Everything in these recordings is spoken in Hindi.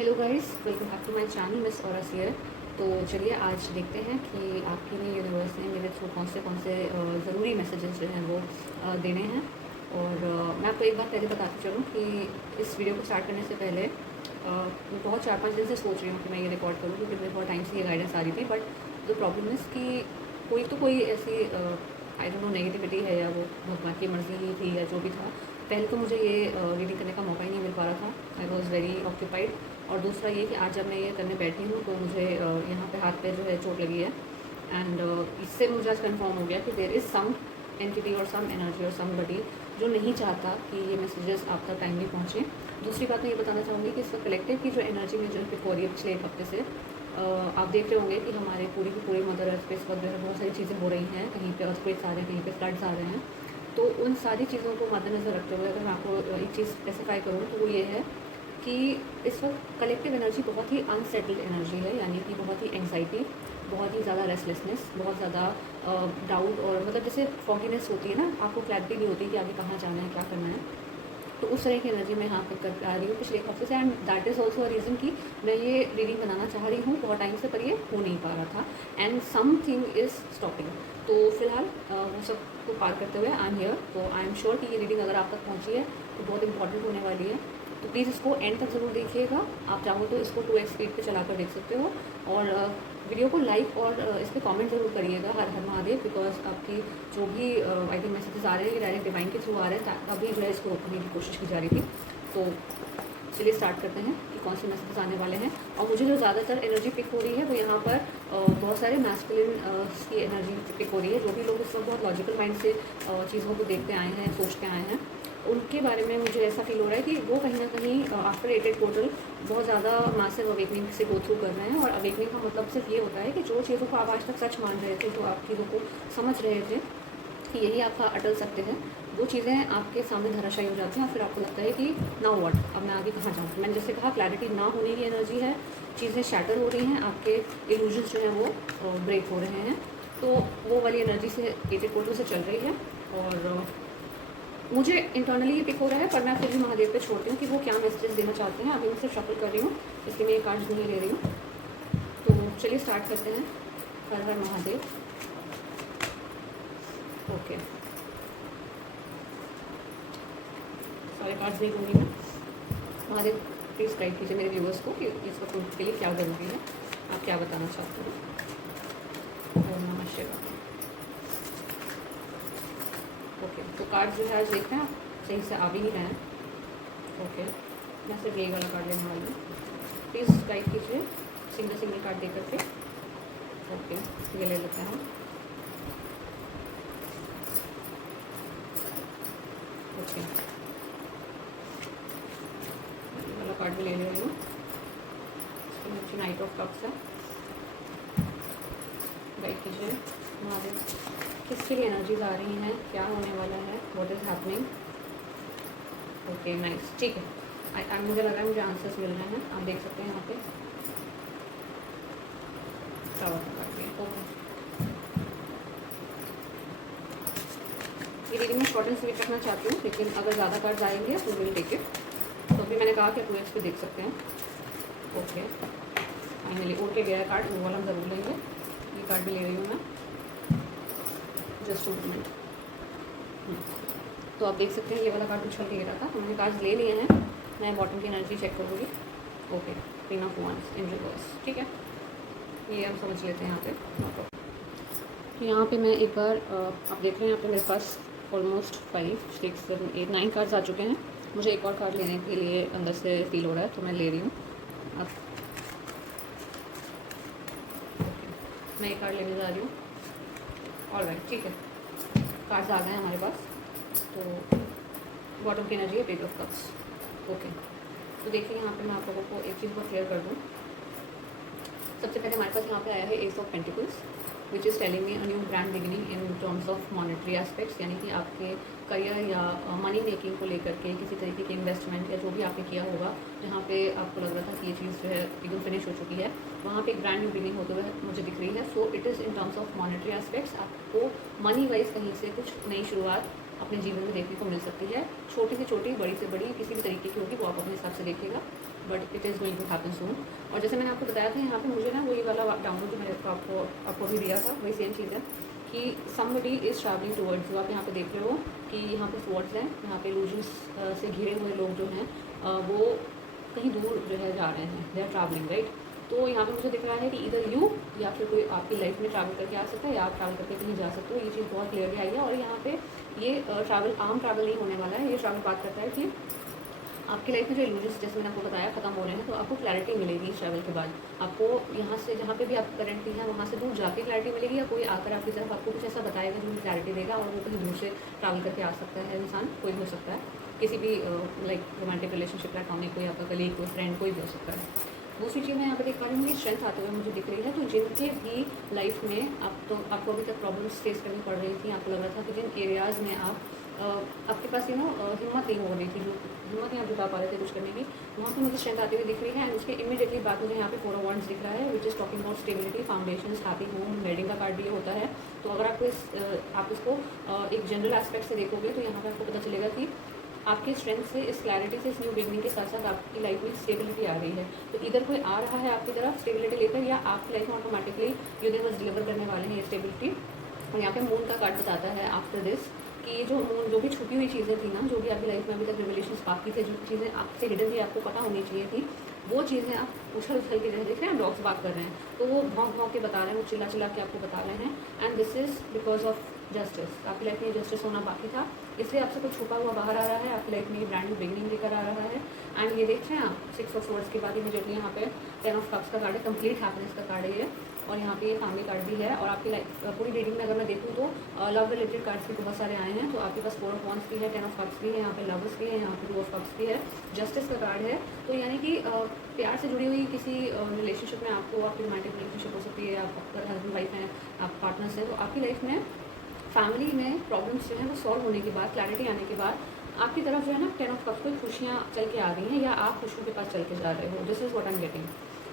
Hello guys, welcome back to my channel miss औरस हियर। तो चलिए आज देखते हैं कि आपके लिए यूनिवर्स ने मेरे थ्रू कौन से ज़रूरी मैसेजेस जो हैं वो देने हैं। और मैं आपको एक बात पहले बताती चलूँ कि इस वीडियो को स्टार्ट करने से पहले मैं बहुत 4-5 दिन से सोच रही हूँ कि मैं ये रिकॉर्ड करूँ, क्योंकि मुझे बहुत टाइम से ये गाइडेंस आ रही थी। बट द प्रॉब्लम इज़ कि कोई ऐसी आई डोंट नो नेगेटिविटी है या वो भगवान की मर्ज़ी ही थी या जो भी था। पहले तो मुझे ये रीडिंग करने का मौका ही नहीं मिल पा रहा था। I was very occupied. और दूसरा ये कि आज जब मैं ये करने बैठी हूँ तो मुझे यहाँ पे हाथ पे जो है चोट लगी है। एंड इससे मुझे आज कन्फर्म हो गया कि देयर इज़ सम एंटिटी और सम एनर्जी और समबडी जो नहीं चाहता कि ये मैसेजेस आप तक टाइमली पहुँचे। दूसरी बात मैं ये बताना चाहूँगी कि इस वक्त कलेक्टिव की जो एनर्जी में जो पिक हो रही है पिछले एक हफ्ते से, आप देख रहे होंगे कि हमारे पूरी की पूरी मदर अर्थ पे इस वक्त जो है बहुत सारी चीज़ें हो रही हैं। कहीं पे अर्थक्वेक्स आ रहे हैं, कहीं पे फ्लड्स आ रहे हैं। तो उन सारी चीज़ों को मद्देनज़र रखते हुए अगर मैं आपको एक चीज़ स्पेसिफाई करूँ तो वो ये है कि इस वक्त कलेक्टिव एनर्जी बहुत ही अनसेटल्ड एनर्जी है, यानी कि बहुत ही एंग्जाइटी, बहुत ही ज़्यादा रेस्टलेसनेस, बहुत ज़्यादा डाउट, और मतलब जैसे फॉगीनेस होती है ना, आपको क्लैरिटी नहीं होती कि आगे कहाँ जाना है, क्या करना है। तो उस तरह की एनर्जी मैं यहाँ पर कर आ रही हूँ पिछले एक हफ्ते से। And that is also a reason कि मैं ये रीडिंग बनाना चाह रही हूँ बहुत टाइम से, पर ये हो नहीं पा रहा था। And something is stopping. तो फिलहाल वो सब को पार करते हुए आई एम हियर। तो आई एम श्योर कि ये रीडिंग अगर आप तक पहुँची है तो बहुत इंपॉर्टेंट होने वाली है। तो प्लीज़ इसको एंड तक ज़रूर देखिएगा। आप चाहो तो इसको 2x स्पीड पे चलाकर देख सकते हो। और वीडियो को लाइक और इस पर कॉमेंट ज़रूर करिएगा, हर हर महादेव। बिकॉज आपकी जो भी आई थिंक मैसेजेस आ रहे हैं ये डायरेक्ट डिवाइन के थ्रू आ रहे हैं। अभी जो है इसको रोकने की कोशिश की जा रही थी। तो चलिए स्टार्ट करते हैं कि कौन से मैसेजेस आने वाले हैं। और मुझे जो ज़्यादातर एनर्जी पिक हो रही है वो यहाँ पर बहुत सारे मैस्कुलिन की एनर्जी पिक हो रही है। जो भी लोग इस वक्त बहुत लॉजिकल माइंड से चीज़ों को देखते आए हैं, सोचते आए हैं, उनके बारे में मुझे ऐसा फील हो रहा है कि वो कहीं ना कहीं आफ्टर 8 पोर्टल बहुत ज़्यादा मासिव अवेकनिंग से गो थ्रू कर रहे हैं। और अवेकनिंग का मतलब सिर्फ ये होता है कि जो चीज़ों को आप आज तक सच मान रहे थे, जो आप चीज़ों को समझ रहे थे कि यही आपका अटल सत्य है, वो चीज़ें आपके सामने धराशायी हो जाती हैं। और फिर आपको लगता है कि नाउ व्हाट, अब मैं आगे कहाँ जाऊँ। मैंने जैसे कहा, क्लैरिटी ना होने की एनर्जी है, चीज़ें शैटर हो रही हैं, आपके इल्यूजन्स जो हैं वो ब्रेक हो रहे हैं। तो वो वाली एनर्जी से 8 पोर्टल से चल रही है। और मुझे इंटरनली ये पिक हो रहा है, पर मैं फिर भी महादेव पे छोड़ती हूँ कि वो क्या मैसेजेस देना चाहते हैं। अभी मैं सिर्फ शफल कर रही हूँ, इसलिए मैं ये कार्ड्स नहीं ले रही हूँ। तो चलिए स्टार्ट करते हैं। हर हर महादेव। ओके, सारे कार्ड्स नहीं दूँगी मैं। महादेव प्लीज़ गाइड कीजिए मेरे व्यूअर्स को कि इस वक्त उनके लिए क्या ज़रूरी है, आप क्या बताना चाहते हो। ओम नमः शिवाय। ओके, तो कार्ड जो है आज देखते हैं, आप सही से आ भी नहीं रहे हैं। ओके, मैं सिर्फ ये वाला कार्ड लेने वाली हूँ। प्लीज़ गाइड कीजिए सिंगल कार्ड दे करके। ओके, ये ले लेते हैं। ओके, ये वाला कार्ड भी ले रही हूँ। इसके नीचे नाइट ऑफ कप्स है। गाइड कीजिए महादेव, किसके लिए एनर्जीज आ रही हैं, क्या होने वाला है, what is happening. Okay nice, ठीक है। मुझे लग रहा है मुझे आंसर्स मिल रहे हैं। आप देख सकते हैं यहाँ पे क्या ओके, ये रीडिंग में शॉर्ट एंड स्वीट रखना चाहती हूँ, लेकिन अगर ज़्यादा कार्ड्स आएंगे तो विल टेक इट। तो अभी मैंने कहा कि 2x पे देख सकते हैं। ओके, फाइनली उड़ के गया कार्ड, वो वाला हम ज़रूर लेंगे। ये कार्ड भी ले रही हूँ मैं, जस्ट टू मिनट। तो आप देख सकते हैं ये वाला कार्ड उछल के गिरा था, तो मैंने कार्ड्स ले लिए हैं। मैं बॉटम की एनर्जी चेक करूँगी। Okay, queen of wands in reverse, ठीक है, ये हम समझ लेते हैं यहाँ पे। तो यहाँ पे मैं एक बार आप देख रहे हैं यहाँ पे मेरे पास ऑलमोस्ट 5, 6, 7, 8, 9 कार्ड्स आ चुके हैं। मुझे एक और कार्ड लेने के लिए अंदर से फील हो रहा है, तो मैं ले रही हूँ। अब मैं एक कार्ड लेने जा रही हूँ। ऑलराइट, ठीक है, कार्ड्स आ गए हैं हमारे पास। तो बॉटम की एनर्जी है पेज ऑफ कप्स। ओके, तो देखिए यहाँ पे मैं आप लोगों को एक चीज़ को क्लियर कर दूँ। सबसे पहले हमारे पास यहाँ पे आया है S of pentacles, which is telling me a new brand beginning in terms of monetary aspects, यानी कि आपके करियर या मनी मेकिंग को लेकर के किसी तरीके के इन्वेस्टमेंट या जो भी आपने किया होगा, जहाँ पे आपको लग रहा था कि ये चीज़ जो है एकदम फिनिश हो चुकी है, वहाँ पे एक ब्रांड न्यू बिगिनिंग होते हुए मुझे दिख रही है। So it is in terms of monetary aspects, आपको मनी वाइज कहीं से कुछ नई शुरुआत अपने जीवन में देखने को मिल सकती है। छोटी से छोटी, बड़ी से बड़ी, किसी भी तरीके की होगी, वो आप अपने हिसाब से देखिएगा। But it is going to happen soon. और जैसे मैंने आपको बताया था, यहाँ पे मुझे ना वही वाला डाउनलोड जो मैंने आपको भी दिया था, वही सेम चीज़ है कि समबडी इज़ ट्रैवलिंग टुवर्ड्स। जो आप यहाँ पे देख रहे हो कि यहाँ पे थॉट्स हैं, यहाँ पे इल्यूजन्स से घिरे हुए लोग जो हैं वो कहीं दूर जो है जा रहे हैं, दे आर ट्रैवलिंग, राइट। तो यहाँ पे मुझे दिख रहा है कि इधर यू या फिर कोई आपकी लाइफ में ट्रैवल करके आ सकता है या आप ट्रैवल करके कहीं जा सकते हो। ये चीज़ बहुत क्लियरली आई है। और यहाँ पे ये ट्रैवल आम ट्रैवल नहीं होने वाला है। ये ट्रैवल बात करता है कि आपकी लाइफ में जो इल्यूजन्स जैसे मैंने आपको बताया खत्म हो रहे हैं, तो आपको क्लैरिटी मिलेगी इस ट्रैवल के बाद। आपको यहाँ से जहाँ पे भी आप करेंटली हैं वहाँ से दूर जाके क्लैरिटी मिलेगी, या कोई आकर आपकी तरफ आपको कुछ ऐसा बताएगा जो क्लैरिटी देगा, और वो कहीं दूर से ट्रैवल करके आ सकता है इंसान, कोई भी हो सकता है, किसी भी लाइक रोमांटिक रिलेशनशिप प्लेटफॉर्म, कोई आपका कलीग, कोई फ्रेंड, कोई भी हो सकता है। दूसरी चीज़ मैं यहाँ पर देख पा रही हूँ कि स्ट्रेंथ आते हुए मुझे दिख रही है। तो जिनके भी लाइफ में आपको अभी तक प्रॉब्लम्स फेस करनी पड़ रही थी, आपको लग रहा था कि जिन एरियाज़ में आपके पास हिम्मत नहीं हो रही थी, जो हिम्मत नहीं आप जुटा पा रहे थे कुछ करने की, वहाँ पे मुझे स्ट्रेंथ आती हुई दिख रही है। एंड उसके इमीडिएटली बाद मुझे यहाँ पे 4 ऑफ वांड्स दिख रहा है, which is talking about stability, foundation, happy home, wedding का कार्ड भी होता है। तो अगर आपको आप इसको एक जनरल एस्पेक्ट से देखोगे तो यहाँ पर आपको पता चलेगा कि आपके स्ट्रेंथ से, इस क्लैरिटी से, इस न्यू बिगनिंग के साथ साथ आपकी लाइफ में स्टेबिलिटी आ रही है। तो इधर कोई आ रहा है आपकी तरफ स्टेबिलिटी लेकर, या आपकी लाइफ में ऑटोमेटिकली यूनिवर्स डिलीवर करने वाले हैं ये स्टेबिलिटी। और यहाँ पे मून का कार्ड बताता है आफ्टर दिस कि जो भी छुपी हुई चीज़ें थी ना, जो भी आपकी लाइफ में अभी तक रिलेशंस बाकी थे, जो चीज़ें आपसे हिडन थी, आपको पता होनी चाहिए थी, वो चीज़ें आप उछल के जैसे देख रहे हैं, डॉग्स बात कर रहे हैं, तो वो भौंक के बता रहे हैं, वो चिल्ला के आपको बता रहे हैं। And this is because of justice. आपकी लाइफ में जस्टिस होना बाकी था, इसलिए आपसे कुछ छुपा हुआ बाहर आ रहा है, आपकी लाइफ में ब्रांड न्यू बिगनिंग लेकर आ रहा है। एंड ये देख रहे हैं आप 6 ऑफ सोर्ड्स के बाद इमीडिएटली यहाँ पे 10 ऑफ कप्स का कार्ड है, कंप्लीट हैप्पीनेस का कार्ड है ये। और यहाँ पे ये फैमिली कार्ड भी है। और आपकी लाइफ पूरी रीडिंग में अगर मैं देखूँ तो लव रिलेटेड कार्ड्स भी बहुत सारे आए हैं। तो आपके पास 4 ऑफ वांड्स भी है, 10 ऑफ कप्स भी है, यहाँ पे लवर्स भी है, यहाँ पे 2 ऑफ कप्स भी है, जस्टिस का कार्ड है। तो यानी कि प्यार से जुड़ी हुई किसी रिलेशनशिप में आपको, आपकी रोमांटिक रिलेशनशिप हो सकती है, आप अगर हस्बैंड वाइफ हैं, आप पार्टनर्स हैं, तो आपकी लाइफ में फैमिली में प्रॉब्लम्स जो है वो सॉल्व होने के बाद, क्लैरिटी आने के बाद आपकी तरफ जो है ना 10 ऑफ कप्स को खुशियाँ चल के आ रही हैं, या आप खुशियों के पास चल के जा रहे हो। This is what I am getting.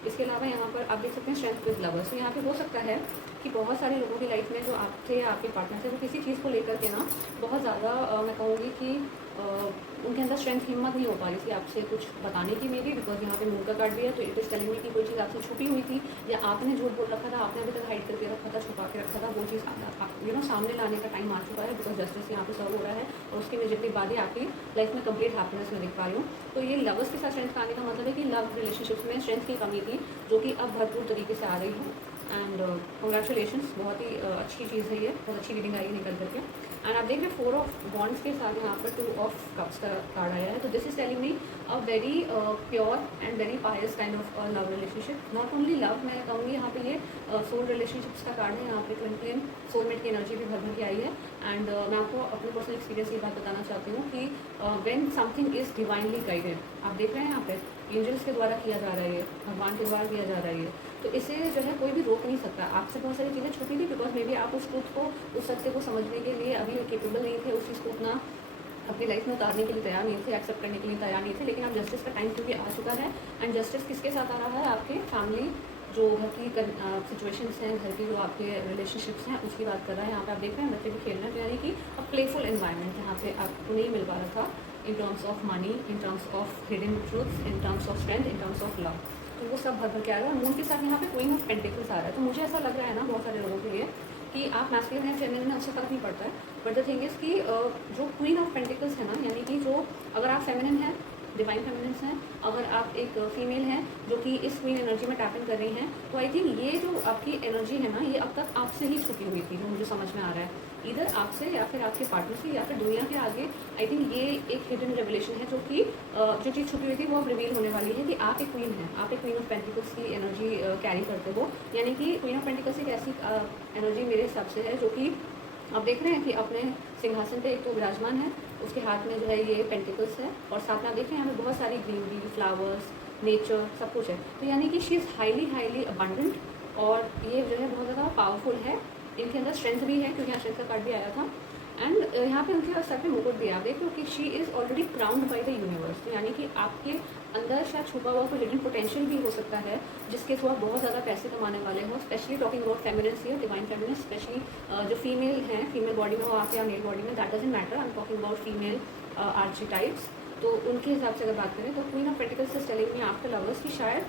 इसके अलावा यहाँ पर आप देख सकते हैं स्ट्रेंथ विद लवर्स। तो यहाँ पे हो सकता है कि बहुत सारे लोगों की लाइफ में जो आप थे या आपके पार्टनर थे, वो किसी चीज़ को लेकर के ना बहुत ज़्यादा मैं कहूँगी कि उनके अंदर स्ट्रेंथ, हिम्मत नहीं हो पा रही थी आपसे कुछ बताने की। मे बी बिकॉज यहाँ पे मून का कार्ड भी है, तो इट इज़ टेलिंग मी कि कोई चीज़ आपसे छुपी हुई थी, या आपने झूठ बोल रखा था, आपने अभी तक हाइड करके रखा था, छुपा के रखा था, वो चीज़ सामने लाने का टाइम आ चुका है, बिकॉज जस्टिस यहाँ पे सर्व हो रहा है। और उसकी इमीडिएटली बाद ही आपकी लाइफ में कंप्लीट हैप्पीनेस में दिख पा रही हूँ। तो ये लवर्स के साथ स्ट्रेंथ का आने का मतलब है कि लव रिलेशनशिप्स में स्ट्रेंथ की कमी थी, जो कि अब भरपूर तरीके से आ रही है। एंड कंग्रेचुलेशंस, बहुत ही अच्छी चीज़ है ये, बहुत अच्छी रीडिंग आई है निकल करके। एंड आप देख रहे 4 ऑफ वॉन्ड्स के साथ यहाँ पर 2 ऑफ कप्स का कार्ड आया है। तो this is telling me a very pure and very Payas kind of love relationship. Not only love, मैं कहूँगी यहाँ पे ये सोल रिलेशनशिप्स का कार्ड है। यहाँ पे ट्विन सोलमेट की एनर्जी भी भर के आई है। एंड मैं आपको अपने पर्सनल एक्सपीरियंस की बात बताना चाहती हूँ कि when something is divinely guided, आप देख रहे हैं यहाँ पे एंजल्स के द्वारा किया जा रहा है, ये भगवान के द्वारा किया जा रहा है, तो इसे जो है कोई भी रोक नहीं सकता। आपसे बहुत सारी चीज़ें छुपी थी, बिकॉज मे बी आप उस ट्रूथ को, उस सत्य को समझने के लिए अभी केपेबल नहीं थे, उस चीज़ को उतना अपनी लाइफ में उतारने के लिए तैयार नहीं थे, एक्सेप्ट करने के लिए तैयार नहीं थे। लेकिन अब जस्टिस का टाइम क्योंकि आ चुका है। एंड जस्टिस किसके साथ आ रहा है? आपके फैमिली, जो घर की सिचुएशंस हैं, घर की जो आपके रिलेशनशिप्स हैं, उसकी बात कर रहा है। यहाँ पे आप देख रहे हैं बच्चे भी खेल रहे हैं, तो यानी कि अब प्लेफुल एनवायरनमेंट यहाँ पे आपको नहीं मिल पा रहा था, in terms of money, in terms of hidden truths, in terms of strength, in terms of love. तो वो सब भर के आ रहा है। और मून के साथ यहाँ पे क्वीन ऑफ पेंटिकल्स आ रहा है। तो मुझे ऐसा लग रहा है ना बहुत सारे लोगों के लिए कि आप मैस्कुलिन है, फेमिनिन है, उससे फ़र्क नहीं पड़ता है। बट द थिंग इज़ कि जो क्वीन ऑफ पेंटिकल्स है ना, यानी कि जो अगर आप फेमिनिन हैं, डिवाइन फेमिनिन्स हैं, अगर आप एक फीमेल हैं जो कि इस क्वीन एनर्जी में टैप इन कर रही हैं, तो आई थिंक ये जो आपकी एनर्जी है ना, ये अब तक आपसे ही छुपी हुई थी, जो मुझे समझ में आ रहा है। इधर आपसे या फिर आपके पार्टनर से या फिर दुनिया के आगे, आई थिंक ये एक हिडन रेवलेशन है जो कि जो चीज़ छुपी हुई थी वो अब रिवील होने वाली है कि आप एक क्वीन हैं, आप एक क्वीन ऑफ पेंटिकल्स की एनर्जी कैरी करते हो। यानी कि क्वीन ऑफ पेंटिकल्स एक ऐसी एनर्जी मेरे हिसाब से है जो कि आप देख रहे हैं कि अपने सिंहासन पे एक तो विराजमान है, उसके हाथ में जो है ये पेंटिकल्स है, और साथ में आप देख रहे हैं यहाँ पे बहुत सारी ग्रीनरी, फ्लावर्स, नेचर, सब कुछ है। तो यानी कि शी इज़ हाईली अबंडेंट, और ये जो है बहुत ज़्यादा पावरफुल है। इनके अंदर स्ट्रेंथ भी है, क्योंकि यहाँ स्ट्रेंथ का कार्ड भी आया था। एंड यहाँ पे उनके सर पे मुकुट भी है। आप देख लो कि she is already crowned by the universe. तो यानी कि आपके अंदर शायद छुपा हुआ कोई हिडन पोटेंशियल भी हो सकता है, जिसके थ्रू आप बहुत ज़्यादा पैसे कमाने वाले हो। Specially talking about feminines here, divine feminines, specially जो फीमेल हैं, फीमेल बॉडी में हो आप या मेल बॉडी में, that doesn't matter. I am talking about female archetypes. तो उनके हिसाब से अगर बात करें तो queen of pentacles is telling me after lovers कि शायद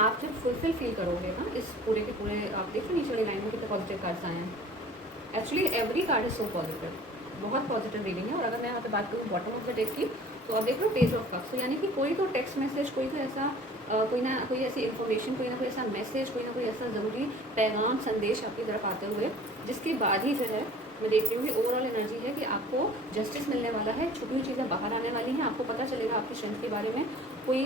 आप जब फुलफिल फील करोगे ना इस पूरे के पूरे, आप देखो नीचे वाली लाइन में कितने पॉजिटिव कार्ड्स आए हैं। Actually every card is so positive, बहुत पॉजिटिव रीडिंग है। और अगर मैं यहाँ पे बात करूँ बॉटम ऑफ द डेक की, तो आप देख लो पेज ऑफ कप्स, तो यानी कि कोई तो टेक्स्ट मैसेज, कोई तो ऐसा कोई ऐसी इन्फॉर्मेशन, कोई ना कोई ऐसा मैसेज, कोई ना कोई ऐसा ज़रूरी पैगाम संदेश आपकी तरफ आते हुए, जिसके बाद ही जो है मैं देख रही हूँ कि ओवरऑल एनर्जी है कि आपको जस्टिस मिलने वाला है, छुपी हुई चीज़ें बाहर आने वाली हैं, आपको पता चलेगा आपकी स्ट्रेंथ के बारे में। कोई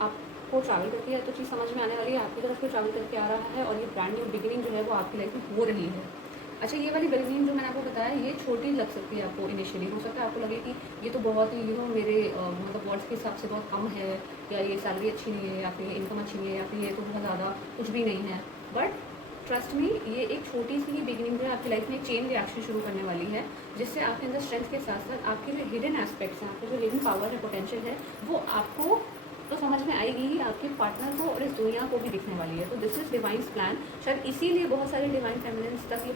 आपको ट्रैवल करके है तो चीज़ समझ में आने वाली है, आपकी तरफ से ट्रैवल करके आ रहा है, और ये ब्रांड न्यू बिगिनिंग जो है वो आपकी लाइफ में हो रही है। अच्छा, ये वाली बिगिनिंग जो मैंने आपको बताया ये छोटी लग सकती है आपको इनिशियली, हो सकता है आपको लगे कि ये तो बहुत ही मेरे मतलब वर्ड्स के हिसाब से बहुत कम है, या ये सैलरी अच्छी नहीं है, या फिर ये इनकम अच्छी नहीं है, या फिर ये तो बहुत ज़्यादा कुछ भी नहीं है। बट ट्रस्ट मी, ये एक छोटी सी ही बिगिनिंग जो है आपकी लाइफ में एक चेन रिएक्शन शुरू करने वाली है, जिससे आपके अंदर स्ट्रेंथ के साथ साथ आपके जो हिडन एस्पेक्ट्स हैं, आपके जो हिडन पावर है, पोटेंशियल है, वो आपको तो समझ में आएगी ही, आपके पार्टनर को और इस दुनिया को भी दिखने वाली है। तो दिस इज़ डिवाइन्स प्लान। शायद इसीलिए बहुत सारे डिवाइन फेमिनिन्स तक ये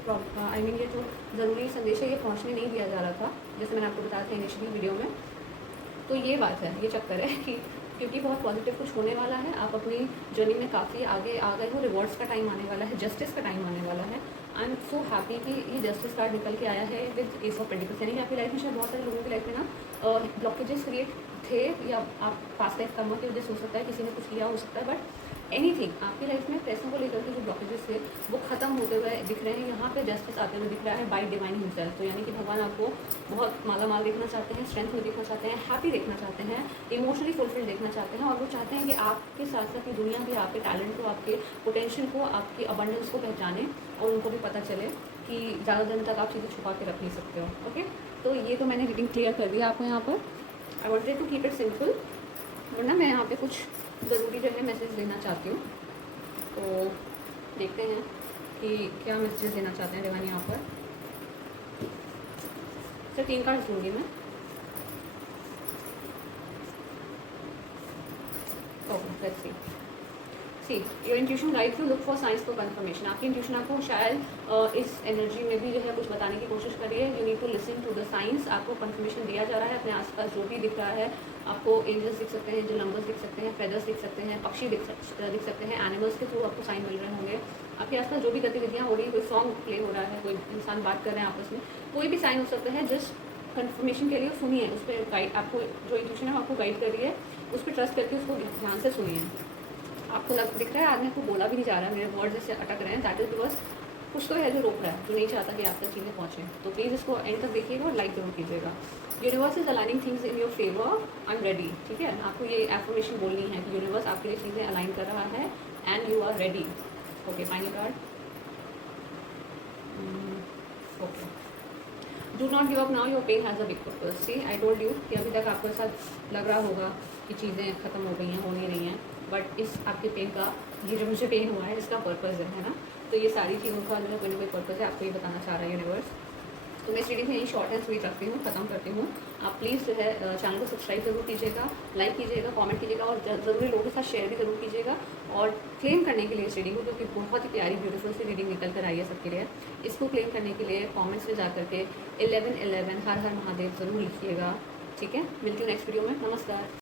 ये जो ज़रूरी संदेश है ये पहुँचने नहीं दिया जा रहा था, जैसे मैंने आपको बताया था इनिशियली वीडियो में। तो ये बात है, ये चक्कर है कि क्योंकि बहुत पॉजिटिव कुछ होने वाला है, आप अपनी जर्नी में काफ़ी आगे आ गए हो, रिवॉर्ड्स का टाइम आने वाला है, जस्टिस का टाइम आने वाला है। आई एम सो हैप्पी कि ये जस्टिस कार्ड निकल के आया है विद एस ऑफ पेंटिकल्स। यानी कि आपकी लाइफ में शायद बहुत सारे लोगों की लाइफ में ना ब्लॉकेजेस क्रिएट थे, या आप पास्ट लाइफ कर्मा की वजह से हो सकता है, किसी ने कुछ किया हो सकता है, बट एनीथिंग आपकी लाइफ में पैसों को लेकर के जो ब्लॉकेजेस थे वो खत्म होते हुए दिख रहे हैं। यहाँ पे जस्टिस आते हुए दिख रहा है बाय डिवाइन हिमसेल्फ। तो यानी कि भगवान आपको बहुत माला माल देखना चाहते हैं, स्ट्रेंथ में देखना चाहते हैं, हैप्पी देखना चाहते हैं, इमोशनली फुलफिल देखना चाहते हैं, और वो चाहते हैं कि आपके साथ साथ ये दुनिया भी आपके टैलेंट को, आपके पोटेंशियल को, आपकी अबंडेंस को पहचाने, और उनको भी पता चले कि ज़्यादा दिन तक आप चीज़ें छुपा के रख नहीं सकते हो। ओके, तो ये तो मैंने रीडिंग क्लियर कर दिया आपको यहाँ पर। I wanted to keep it simple, वरना मैं यहाँ पे कुछ ज़रूरी जो है मैसेज देना चाहती हूँ। तो देखते हैं कि क्या मैसेज देना चाहते हैं डिवाइन यहाँ पर। सर 3 कार्ड्स लूँगी मैं। Okay, let's see your intuition guide you look for science for confirmation. आपकी इंट्यूशन आपको शायद इस एनर्जी में भी जो है कुछ बताने की कोशिश कर रही है। You need to listen to the science. आपको कंफर्मेशन दिया जा रहा है अपने आसपास जो भी दिख रहा है। आपको एंजल्स दिख सकते हैं, एंजल नंबर्स दिख सकते हैं, फेदर्स दिख सकते हैं, पक्षी दिख सकते हैं, एनिमल्स के थ्रू आपको साइन मिल रहे होंगे। आपके आसपास जो भी गतिविधियाँ हो रही है, कोई सॉन्ग प्ले हो रहा है, कोई इंसान बात कर रहे हैं आपस में, कोई भी साइन हो सकता है। जस्ट कंफर्मेशन के लिए सुनिए, उस पर गाइड, आपको जो इंट्यूशन है आपको गाइड कर रही है, उस पर ट्रस्ट करके उसको ध्यान से सुनिए। आपको दिख रहा है आदमी को बोला भी नहीं जा रहा है, मेरे वर्ड जैसे अटक रहे हैं, दैट इज बिकॉज कुछ तो है जो रोक रहा है, जो नहीं चाहता कि आप तक चीज़ें पहुँचें। तो प्लीज़ इसको एंड तक देखिएगा और लाइक जरूर कीजिएगा। Universe is aligning things in your favour, I am ready. ठीक है, आपको ये एफर्मेशन बोलनी है कि यूनिवर्स आपके लिए चीज़ें अलाइन कर रहा है and you are ready. Okay, final card. Okay, do not give up now, your pen has a big purpose. See I told you कि अभी तक आपको ऐसा लग रहा होगा कि चीज़ें ख़त्म हो गई हैं, हो नहीं रही हैं, बट इस आपके पेन का, ये जो मुझे पेन हुआ है इसका पर्पज़ है ना। तो ये सारी चीज़ों का जो कोई ना कोई पर्पज़ है, आपको ये बताना चाह रहा है यूनिवर्स। तो मैं इस रीडिंग में यही शॉर्ट एंड स्वीट रखती हूँ, ख़त्म करती हूँ। आप प्लीज़ जो है चैनल को सब्सक्राइब जरूर कीजिएगा, लाइक कीजिएगा, कमेंट कीजिएगा, और ज़रूरी लोगों के साथ शेयर भी ज़रूर कीजिएगा। और क्लेम करने के लिए इस रीडिंग को, क्योंकि बहुत ही प्यारी ब्यूटीफुल सी रीडिंग निकल कर आई है सबके लिए, इसको क्लेम करने के लिए कॉमेंट्स में जा करके 1111 हर हर महादेव ज़रूर लिखिएगा। ठीक है, मिलती हूँ नेक्स्ट वीडियो में। नमस्कार।